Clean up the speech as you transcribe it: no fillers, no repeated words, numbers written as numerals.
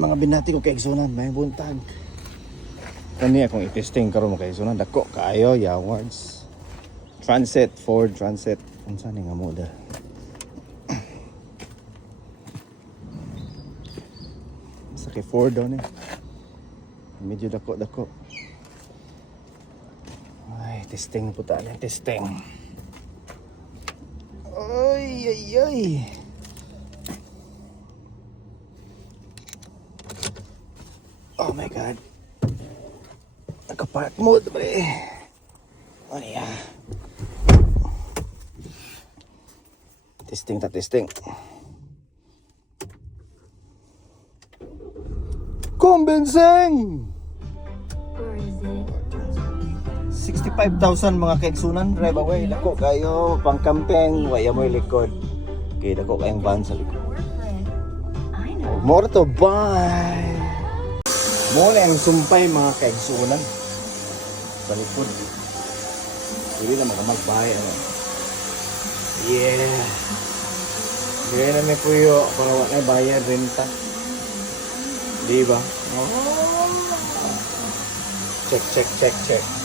mga binati ko kaigsunan, may buntag. Kani akong i-testing karon mo kaigsunan, dako kaayo yawards. Transit, Ford Transit. Unsa ni nga model? Sa kay Ford daw ni. Medyo dako. Ay, testing po tayo, testing. Ay. Oh my God. Naka-park mode, pre. Ano yan? Testing. Convincing! 65,000 mga kaigsunan. Drive away. Dako kayo. Pang camping. Waya mo yung likod. Okay, dako kayong van sa likod. More to buy. Muna yung sumpay mga kaigsunan sa likod. Hindi na makamagbahay. Yeah. Gaya na may puyo para wala na bayad renta. Diba? Oh. Check.